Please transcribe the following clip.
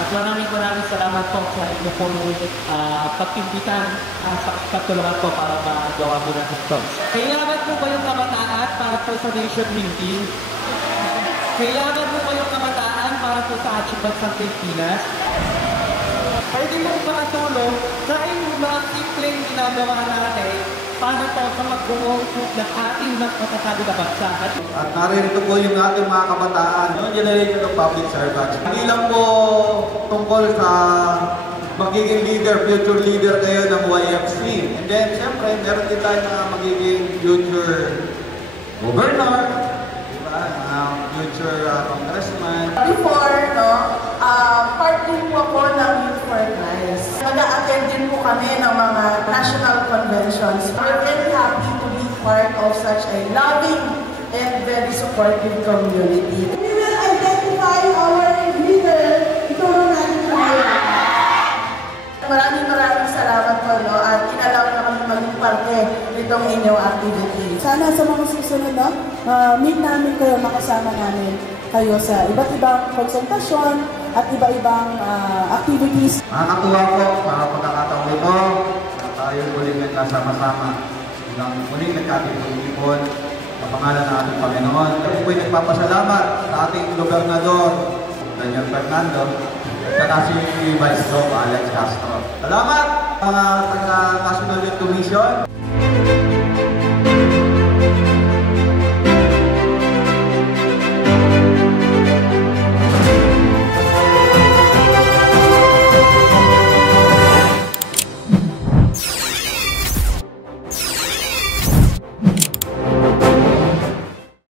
At maraming salamat po sa inyo po pagpimpitan sa katulungan po para magawa po natin ito. Kailangan po ba yung kabataan para po sa nation building? Kailangan po ba yung kabataan para po sa ating bansang Pilipinas? Pwede mo makatulong sa yung mga simpleng ginagawa natin para po sa magbuong ng ating matatalo na bansa. At narito po yung ating mga kabataan, yung generation of public servants. Hindi lang po tungkol sa magiging leader, future leader kayo ng YFC. And then, siyempre, meron din tayo na magiging future governor, diba? Future congressman. Before, part din po ako ng Youth for Christ. Nag-a-attend din po kami ng mga national conventions. We're very happy to be part of such a loving and very supportive community. We will identify our leader. Ituro natin tayo. Maraming salamat po, at inalaw na kami maging parte nitong inyong activity. Sana sa mga susunod, meet namin kayo, makasama namin kayo sa iba't ibang konsultasyon at iba-ibang activities. Nakakatuwa po mga pagkakataon ito na tayo muling nagkasama-sama hanggang muling nagkatipon-tipon sa pangalan ng ating Panginoon. Kami po'y nagpapasalamat sa ating gobernador, Daniel Fernando, at si Vice Gov. Alex Castro. Salamat mga taga-National Youth Commission.